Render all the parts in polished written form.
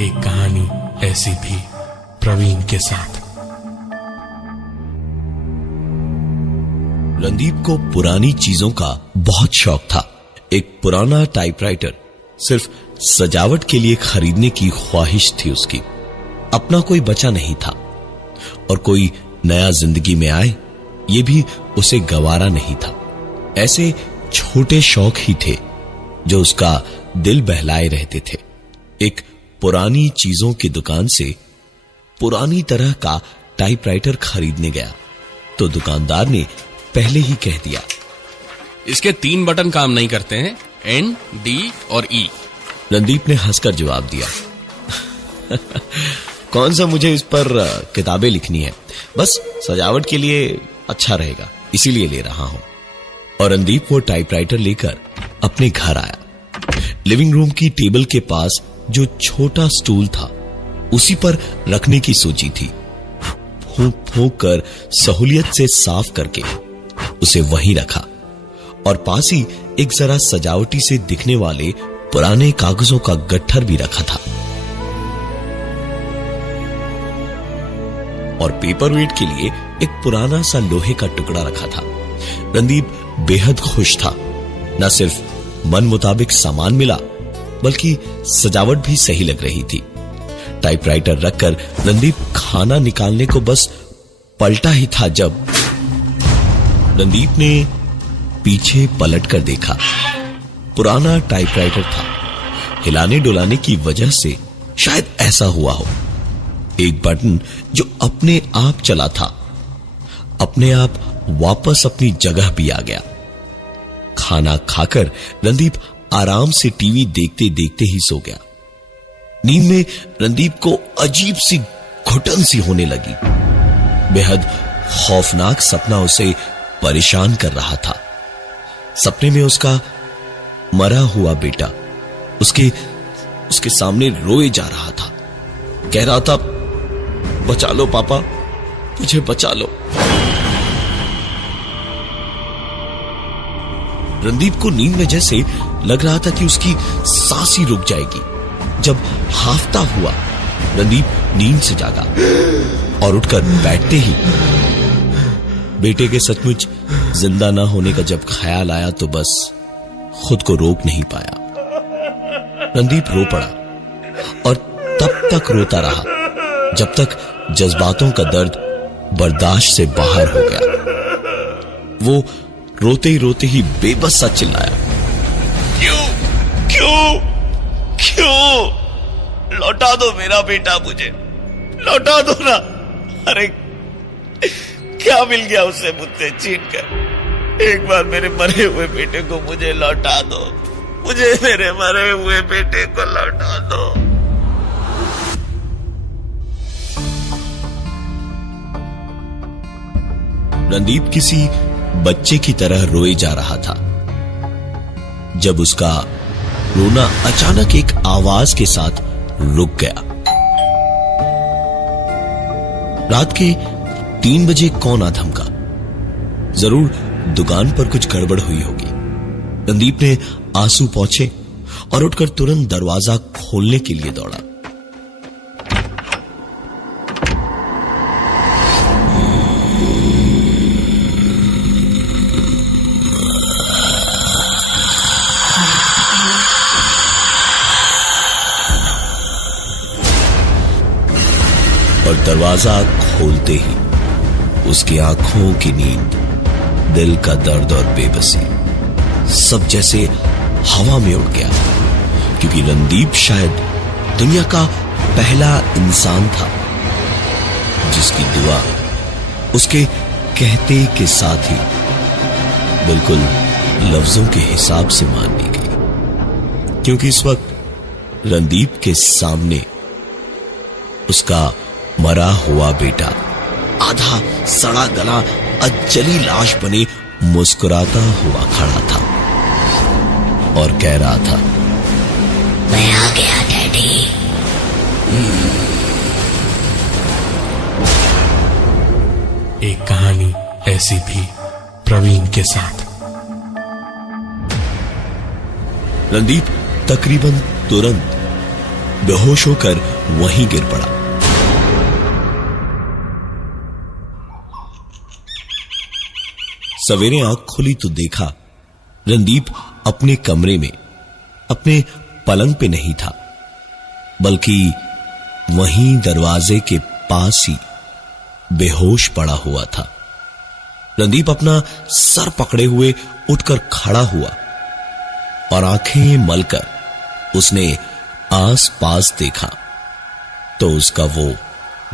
एक कहानी ऐसी भी प्रवीण के साथ। रणदीप को पुरानी चीजों का बहुत शौक था। एक पुराना टाइपराइटर सिर्फ सजावट के लिए खरीदने की ख्वाहिश थी उसकी। अपना कोई बचा नहीं था और कोई नया जिंदगी में आए ये भी उसे गवारा नहीं था। ऐसे छोटे शौक ही थे जो उसका दिल बहलाए रहते थे। एक पुरानी चीजों की दुकान से पुरानी तरह का टाइपराइटर खरीदने गया तो दुकानदार ने पहले ही कह दिया, इसके 3 बटन काम नहीं करते हैं, N, D और E। रणदीप ने हंसकर जवाब दिया, कौन सा मुझे इस पर किताबें लिखनी है, बस सजावट के लिए अच्छा रहेगा इसीलिए ले रहा हूं। और रणदीप वो टाइपराइटर लेकर अपने घर आया। लिविंग रूम की टेबल के पास जो छोटा स्टूल था उसी पर रखने की सोची थी। फूंक फूंक कर सहूलियत से साफ करके उसे वहीं रखा और पास ही एक जरा सजावटी से दिखने वाले पुराने कागजों का गट्ठर भी रखा था। और पेपरवेट के लिए एक पुराना सा लोहे का टुकड़ा रखा था। रणदीप बेहद खुश था। न सिर्फ मन मुताबिक सामान मिला बल्कि सजावट भी सही लग रही थी। टाइपराइटर रखकर रणदीप खाना निकालने को बस पलटा ही था जब रणदीप ने पीछे पलटकर देखा। पुराना टाइपराइटर था। हिलाने डुलाने की वजह से शायद ऐसा हुआ हो। एक बटन जो अपने आप चला था अपने आप वापस अपनी जगह भी आ गया। खाना खाकर रणदीप आराम से टीवी देखते देखते ही सो गया। नींद में रणदीप को अजीब सी घुटन सी होने लगी। बेहद खौफनाक सपना उसे परेशान कर रहा था। सपने में उसका मरा हुआ बेटा उसके सामने रोए जा रहा था। कह रहा था, बचा लो पापा, मुझे बचा लो। रणदीप को नींद में जैसे लग रहा था कि उसकी सांस ही रुक जाएगी। जब हाफता हुआ रणदीप नींद से जागा और उठकर बैठते ही बेटे के सचमुच जिंदा ना होने का जब ख्याल आया तो बस खुद को रोक नहीं पाया। रणदीप रो पड़ा और तब तक रोता रहा जब तक जज्बातों का दर्द बर्दाश्त से बाहर हो गया। वो रोते ही बेबस सा चिल्लाया, क्यों क्यों क्यों? लौटा दो मेरा बेटा, मुझे लौटा दो ना। अरे क्या मिल गया उसे मुझसे छीन कर? एक बार मेरे मरे हुए बेटे को मुझे लौटा दो, मुझे मेरे मरे हुए बेटे को लौटा दो। रणदीप किसी बच्चे की तरह रोए जा रहा था जब उसका रोना अचानक एक आवाज के साथ रुक गया। रात के 3 बजे कौन आ धमका? जरूर दुकान पर कुछ गड़बड़ हुई होगी। रणदीप ने आंसू पोंछे और उठकर तुरंत दरवाजा खोलने के लिए दौड़ा। और दरवाजा खोलते ही उसकी आंखों की नींद, दिल का दर्द और बेबसी सब जैसे हवा में उड़ गया। क्योंकि रणदीप शायद दुनिया का पहला इंसान था जिसकी दुआ उसके कहते के साथ ही बिल्कुल लफ्जों के हिसाब से मान ली गई। क्योंकि इस वक्त रणदीप के सामने उसका मरा हुआ बेटा आधा सड़ा गला अजली लाश बने मुस्कुराता हुआ खड़ा था और कह रहा था, मैं आ गया डैडी। एक कहानी ऐसी भी प्रवीण के साथ। रणदीप तकरीबन तुरंत बेहोश होकर वहीं गिर पड़ा। सवेरे आंख खुली तो देखा रणदीप अपने कमरे में अपने पलंग पे नहीं था, बल्कि वहीं दरवाजे के पास ही बेहोश पड़ा हुआ था। रणदीप अपना सर पकड़े हुए उठकर खड़ा हुआ और आंखें मलकर उसने आस-पास देखा तो उसका वो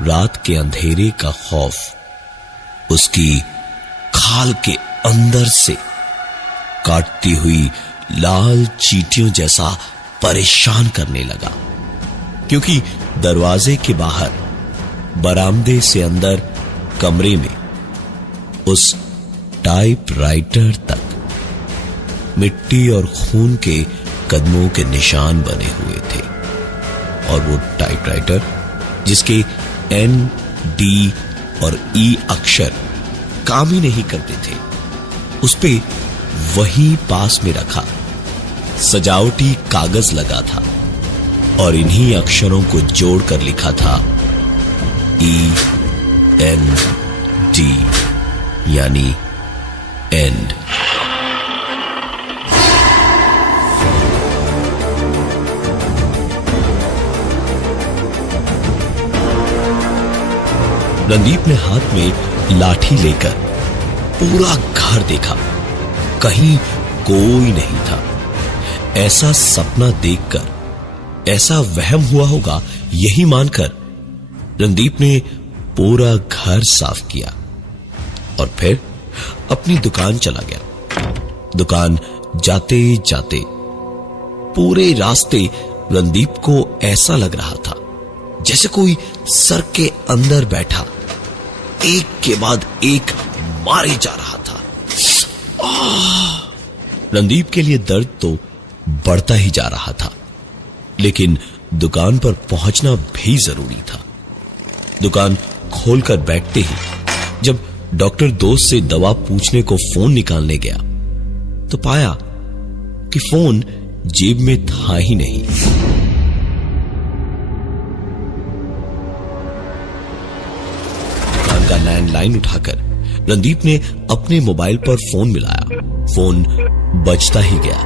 रात के अंधेरे का खौफ उसकी खाल के अंदर से काटती हुई लाल चींटियों जैसा परेशान करने लगा, क्योंकि दरवाजे के बाहर बरामदे से अंदर कमरे में उस टाइपराइटर तक मिट्टी और खून के कदमों के निशान बने हुए थे। और वो टाइपराइटर जिसके N, D और E अक्षर काम ही नहीं करते थे, उस पे वहीं पास में रखा सजावटी कागज लगा था और इन्हीं अक्षरों को जोड़कर लिखा था END, यानी एंड। रणदीप ने हाथ में लाठी लेकर पूरा घर देखा, कहीं कोई नहीं था। ऐसा सपना देखकर ऐसा वहम हुआ होगा, यही मानकर रणदीप ने पूरा घर साफ किया और फिर अपनी दुकान चला गया। दुकान जाते जाते पूरे रास्ते रणदीप को ऐसा लग रहा था जैसे कोई सर के अंदर बैठा एक के बाद एक मारे जा रहा था। रणदीप के लिए दर्द तो बढ़ता ही जा रहा था, लेकिन दुकान पर पहुंचना भी जरूरी था। दुकान खोलकर बैठते ही जब डॉक्टर दोस्त से दवा पूछने को फोन निकालने गया तो पाया कि फोन जेब में था ही नहीं। दुकान का लैंडलाइन उठाकर रणदीप ने अपने मोबाइल पर फोन मिलाया। फोन बजता ही गया।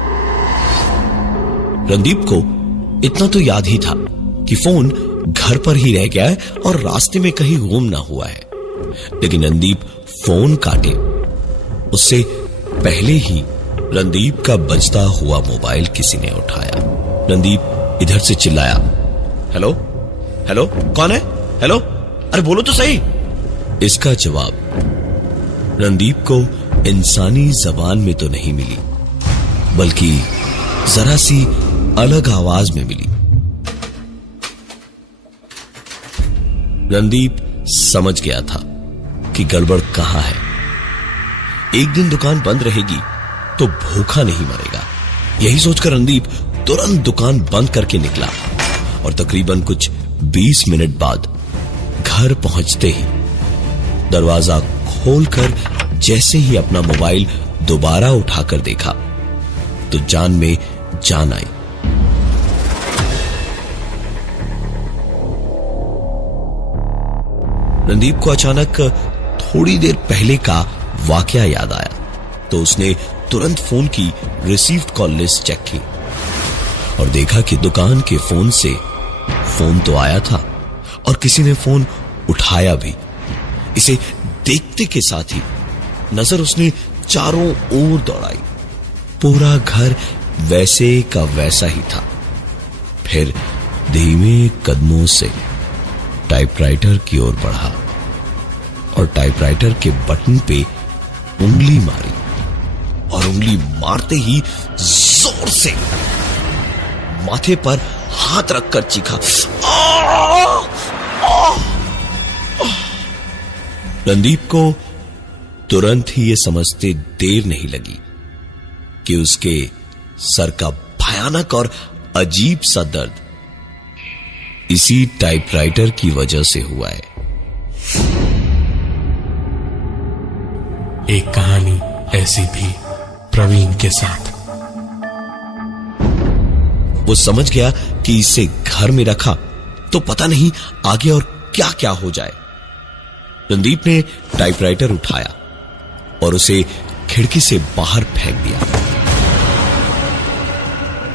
रणदीप को इतना तो याद ही था कि फोन घर पर ही रह गया है और रास्ते में कहीं गुम ना हुआ है, लेकिन रणदीप फोन काटे उससे पहले ही रणदीप का बजता हुआ मोबाइल किसी ने उठाया। रणदीप इधर से चिल्लाया, हेलो हेलो, कौन है? हेलो, अरे बोलो तो सही। इसका जवाब रणदीप को इंसानी जबान में तो नहीं मिली, बल्कि जरा सी अलग आवाज में मिली। रणदीप समझ गया था कि गड़बड़ कहां है। एक दिन दुकान बंद रहेगी तो भूखा नहीं मरेगा। यही सोचकर रणदीप तुरंत दुकान बंद करके निकला और तकरीबन कुछ 20 मिनट बाद घर पहुंचते ही दरवाजा खोलकर जैसे ही अपना मोबाइल दोबारा उठाकर देखा तो जान में जान आई। रणदीप को अचानक थोड़ी देर पहले का वाकया याद आया तो उसने तुरंत फोन की रिसीव्ड कॉल लिस्ट चेक की और देखा कि दुकान के फोन से फोन तो आया था और किसी ने फोन उठाया भी। इसे देखते के साथ ही नजर उसने चारों ओर दौड़ाई। पूरा घर वैसे का वैसा ही था। फिर धीमे कदमों से टाइपराइटर की ओर बढ़ा और टाइपराइटर के बटन पे उंगली मारी और उंगली मारते ही जोर से माथे पर हाथ रखकर चीखा, रणदीप को तुरंत ही यह समझते देर नहीं लगी कि उसके सर का भयानक और अजीब सा दर्द इसी टाइपराइटर की वजह से हुआ है। एक कहानी ऐसी भी प्रवीण के साथ। वो समझ गया कि इसे घर में रखा तो पता नहीं आगे और क्या क्या हो जाए। रणदीप ने टाइपराइटर उठाया और उसे खिड़की से बाहर फेंक दिया।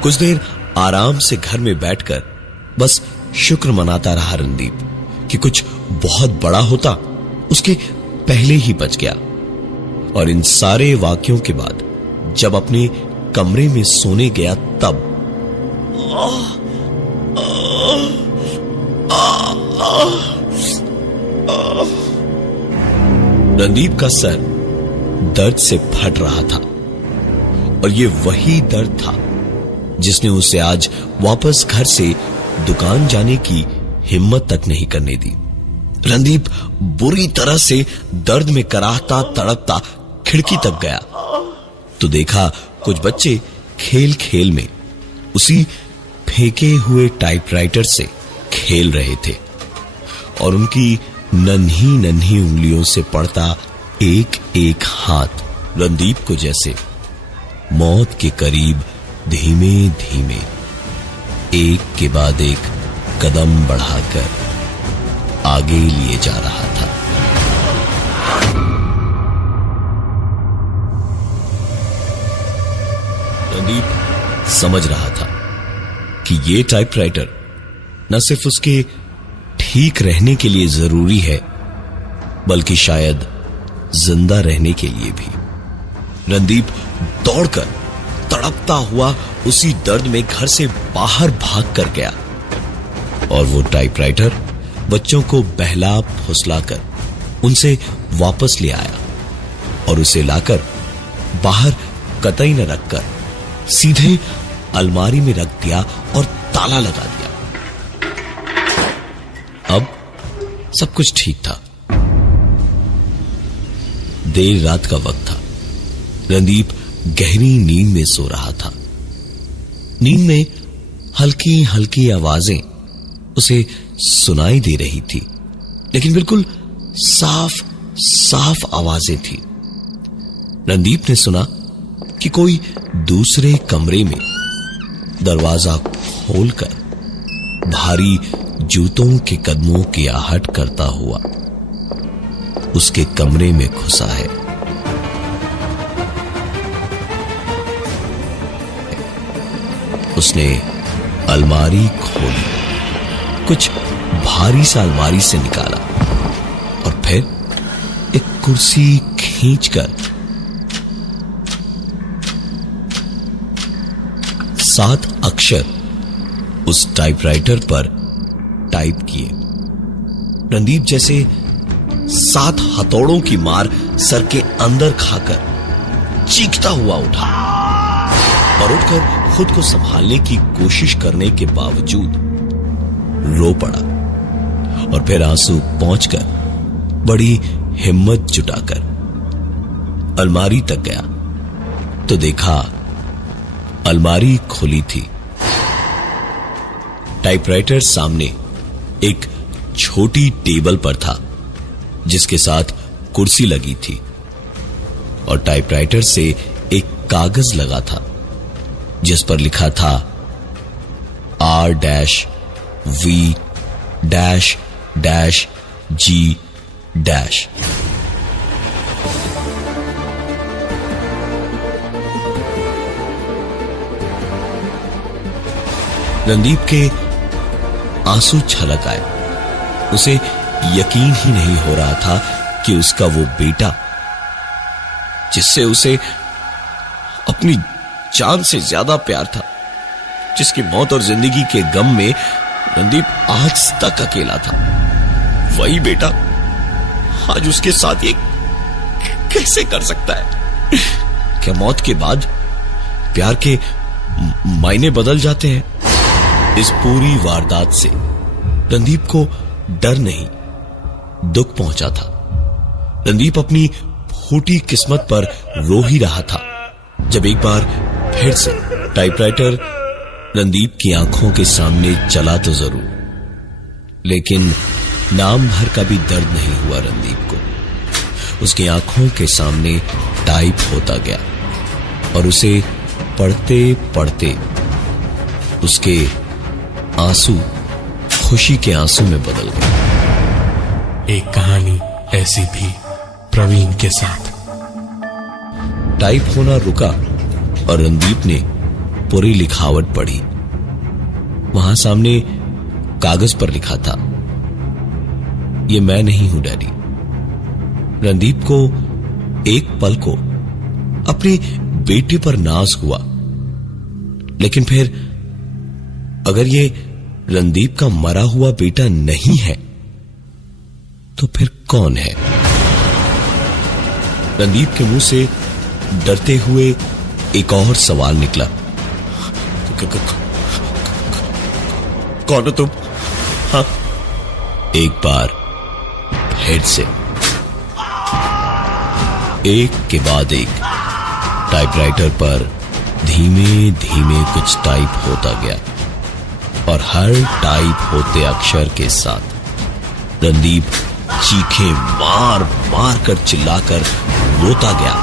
कुछ देर आराम से घर में बैठकर बस शुक्र मनाता रहा रणदीप कि कुछ बहुत बड़ा होता उसके पहले ही बच गया। और इन सारे वाक्यों के बाद जब अपने कमरे में सोने गया तब रणदीप का सर दर्द से फट रहा था और ये वही दर्द था जिसने उसे आज वापस घर से दुकान जाने की हिम्मत तक नहीं करने दी। रणदीप बुरी तरह से दर्द में कराहता तड़पता खिड़की तक गया तो देखा कुछ बच्चे खेल खेल में उसी फेंके हुए टाइपराइटर से खेल रहे थे और उनकी नन्ही नन्ही उंगलियों से पड़ता एक एक हाथ रणदीप को जैसे मौत के करीब धीमे धीमे एक के बाद एक कदम बढ़ाकर आगे लिए जा रहा था। रणदीप समझ रहा था कि ये टाइपराइटर न सिर्फ उसके ठीक रहने के लिए जरूरी है बल्कि शायद जिंदा रहने के लिए भी। रणदीप दौड़कर तड़पता हुआ उसी दर्द में घर से बाहर भाग कर गया और वो टाइपराइटर बच्चों को बहला फुसलाकर उनसे वापस ले आया और उसे लाकर बाहर कतई न रखकर सीधे अलमारी में रख दिया और ताला लगा दिया। अब सब कुछ ठीक था। देर रात का वक्त था। रणदीप गहरी नींद में सो रहा था। नींद में हल्की हल्की आवाजें उसे सुनाई दे रही थी लेकिन बिल्कुल साफ साफ आवाजें थी। रणदीप ने सुना कि कोई दूसरे कमरे में दरवाजा खोलकर भारी जूतों के कदमों की आहट करता हुआ उसके कमरे में घुसा है। उसने अलमारी खोली, कुछ भारी सा अलमारी से निकाला और फिर एक कुर्सी खींचकर 7 अक्षर उस टाइपराइटर पर टाइप किए। रणदीप जैसे 7 हथौड़ों की मार सर के अंदर खाकर चीखता हुआ उठा और उठकर खुद को संभालने की कोशिश करने के बावजूद रो पड़ा और फिर आंसू पहुंचकर बड़ी हिम्मत जुटाकर अलमारी तक गया तो देखा अलमारी खुली थी। टाइपराइटर सामने एक छोटी टेबल पर था जिसके साथ कुर्सी लगी थी और टाइपराइटर से एक कागज लगा था जिस पर लिखा था R-V-G-। रणदीप के आंसू छलक आए। उसे यकीन ही नहीं हो रहा था कि उसका वो बेटा जिससे उसे अपनी जान से ज्यादा प्यार था, जिसकी मौत और जिंदगी के गम में रणदीप आज तक अकेला था, वही बेटा आज उसके साथ ये कैसे कर सकता है? क्या मौत के बाद प्यार के मायने बदल जाते हैं? इस पूरी वारदात से रणदीप को डर नहीं दुख पहुंचा था। रणदीप अपनी फूटी किस्मत पर रो ही रहा था जब एक बार फिर से टाइपराइटर रणदीप की आंखों के सामने चला तो जरूर, लेकिन नाम भर का भी दर्द नहीं हुआ रणदीप को। उसकी आंखों के सामने टाइप होता गया और उसे पढ़ते पढ़ते उसके आंसू खुशी के आंसू में बदल गए। एक कहानी ऐसी भी प्रवीण के साथ। टाइप होना रुका और रणदीप ने पूरी लिखावट पढ़ी। वहां सामने कागज पर लिखा था, ये मैं नहीं हूं डैडी। रणदीप को एक पल को अपने बेटे पर नाज हुआ, लेकिन फिर अगर ये रणदीप का मरा हुआ बेटा नहीं है तो फिर कौन है? रणदीप के मुंह से डरते हुए एक और सवाल निकला, कौन हो तुम? हाँ, एक बार फिर से एक के बाद एक टाइपराइटर पर धीमे धीमे कुछ टाइप होता गया और हर टाइप होते अक्षर के साथ रणदीप चीखें मार मार कर चिल्लाकर रोता गया।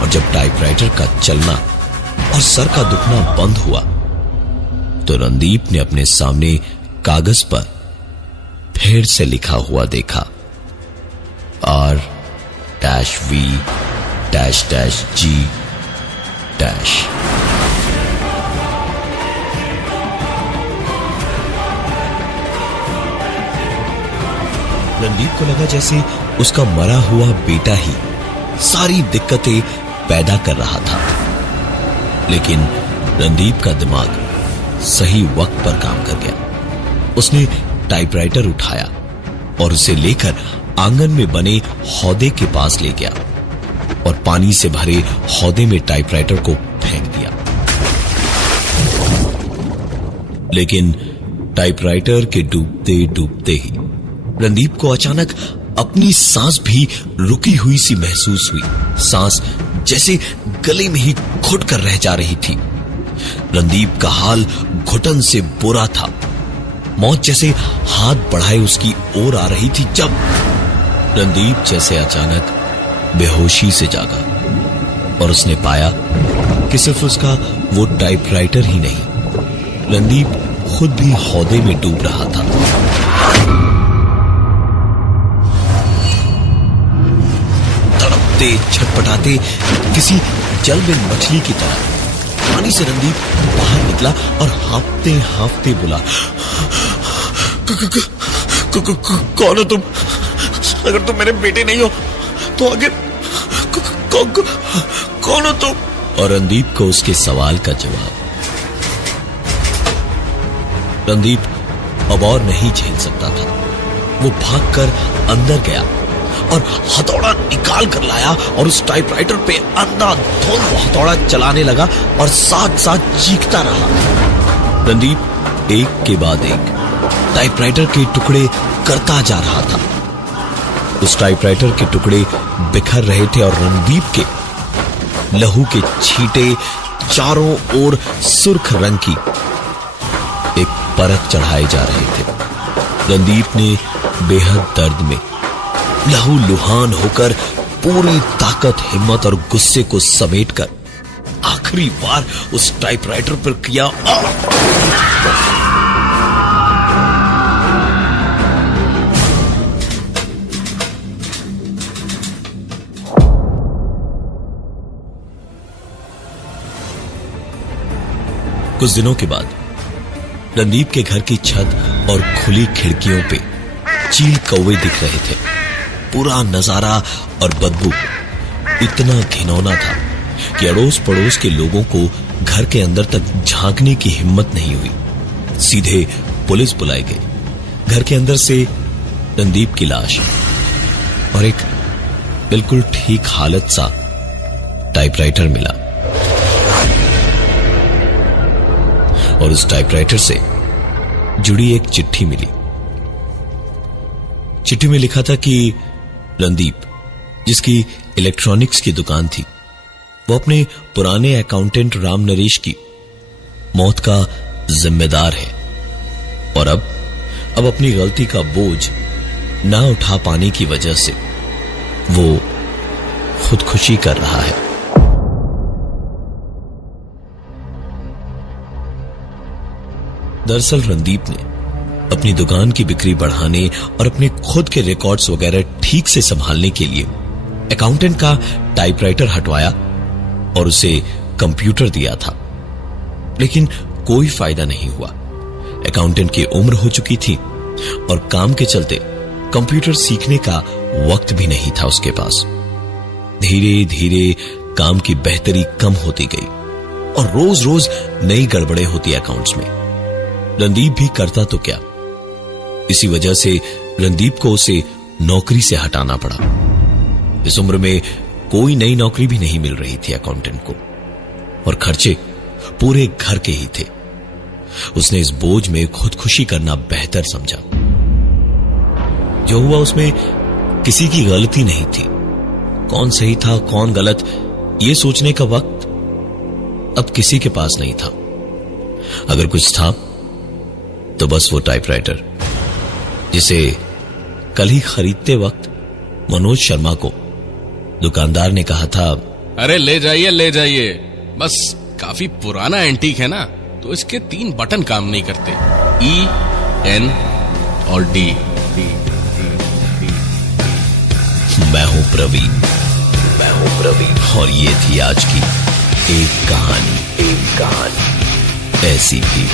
और जब टाइपराइटर का चलना और सर का दुखना बंद हुआ तो रणदीप ने अपने सामने कागज पर फिर से लिखा हुआ देखा, R-V-G-। रणदीप को लगा जैसे उसका मरा हुआ बेटा ही सारी दिक्कतें पैदा कर रहा था, लेकिन रणदीप का दिमाग सही वक्त पर काम कर गया। उसने टाइपराइटर उठाया और उसे लेकर आंगन में बने हौदे के पास ले गया और पानी से भरे हौदे में टाइपराइटर को फेंक दिया। लेकिन टाइपराइटर के डूबते डूबते ही रणदीप को अचानक अपनी सांस भी रुकी हुई सी महसूस हुई। सांस जैसे गले में ही घुट कर रह जा रही थी। रणदीप का हाल घुटन से बुरा था। मौत जैसे हाथ बढ़ाए उसकी ओर आ रही थी जब रणदीप जैसे अचानक बेहोशी से जागा और उसने पाया कि सिर्फ उसका वो टाइपराइटर ही नहीं, रणदीप खुद भी हौदे में डूब रहा था। तड़पते छटपटाते किसी जल में मछली की तरह पानी से रणदीप बाहर निकला और हांफते हांफते बोला, कौन हो तुम? अगर तुम मेरे बेटे नहीं हो तो आगे कौन हो तुम? और रणदीप को उसके सवाल का जवाब। रणदीप अब और नहीं झेल सकता था। वो भागकर अंदर गया और हथौड़ा निकाल कर लाया और उस टाइपराइटर पे अंधाधुंध हथौड़ा चलाने लगा और साथ साथ चीखता रहा। रणदीप एक के बाद एक टाइपराइटर के टुकड़े करता जा रहा था। उस टाइपराइटर के टुकड़े बिखर रहे थे और रणदीप के लहू के छींटे चारों ओर सुर्ख रंग की एक परत चढ़ाए जा रहे थे। रणदीप ने बेहद दर्द में लहू लुहान होकर पूरी ताकत, हिम्मत और गुस्से को समेटकर आखिरी बार उस टाइपराइटर पर किया। कुछ दिनों के बाद रणदीप के घर की छत और खुली खिड़कियों पे चील कौवे दिख रहे थे। पूरा नजारा और बदबू इतना घिनौना था कि अड़ोस पड़ोस के लोगों को घर के अंदर तक झांकने की हिम्मत नहीं हुई। सीधे पुलिस बुलाई गई। घर के अंदर से रणदीप की लाश और एक बिल्कुल ठीक हालत सा टाइपराइटर मिला और उस टाइपराइटर से जुड़ी एक चिट्ठी मिली। चिट्ठी में लिखा था कि रणदीप, जिसकी इलेक्ट्रॉनिक्स की दुकान थी, वो अपने पुराने अकाउंटेंट राम नरेश की मौत का जिम्मेदार है और अब अपनी गलती का बोझ ना उठा पाने की वजह से वो खुदकुशी कर रहा है। दरअसल रणदीप ने अपनी दुकान की बिक्री बढ़ाने और अपने खुद के रिकॉर्ड्स वगैरह ठीक से संभालने के लिए अकाउंटेंट का टाइपराइटर हटवाया और उसे कंप्यूटर दिया था। लेकिन कोई फायदा नहीं हुआ। अकाउंटेंट की उम्र हो चुकी थी और काम के चलते कंप्यूटर सीखने का वक्त भी नहीं था उसके पास। धीरे धीरे काम की बेहतरी कम होती गई और रोज रोज नई गड़बड़ें होती अकाउंट्स में। रणदीप भी करता तो क्या, इसी वजह से रणदीप को उसे नौकरी से हटाना पड़ा। इस उम्र में कोई नई नौकरी भी नहीं मिल रही थी अकाउंटेंट को और खर्चे पूरे घर के ही थे। उसने इस बोझ में खुदकुशी करना बेहतर समझा। जो हुआ उसमें किसी की गलती नहीं थी। कौन सही था कौन गलत, यह सोचने का वक्त अब किसी के पास नहीं था। अगर कुछ था तो बस वो टाइपराइटर, जिसे कल ही खरीदते वक्त मनोज शर्मा को दुकानदार ने कहा था, अरे ले जाइए, बस काफी पुराना एंटीक है ना, तो इसके 3 बटन काम नहीं करते, E, N और D। मैं हूं प्रवीण और ये थी आज की एक कहानी ऐसी भी।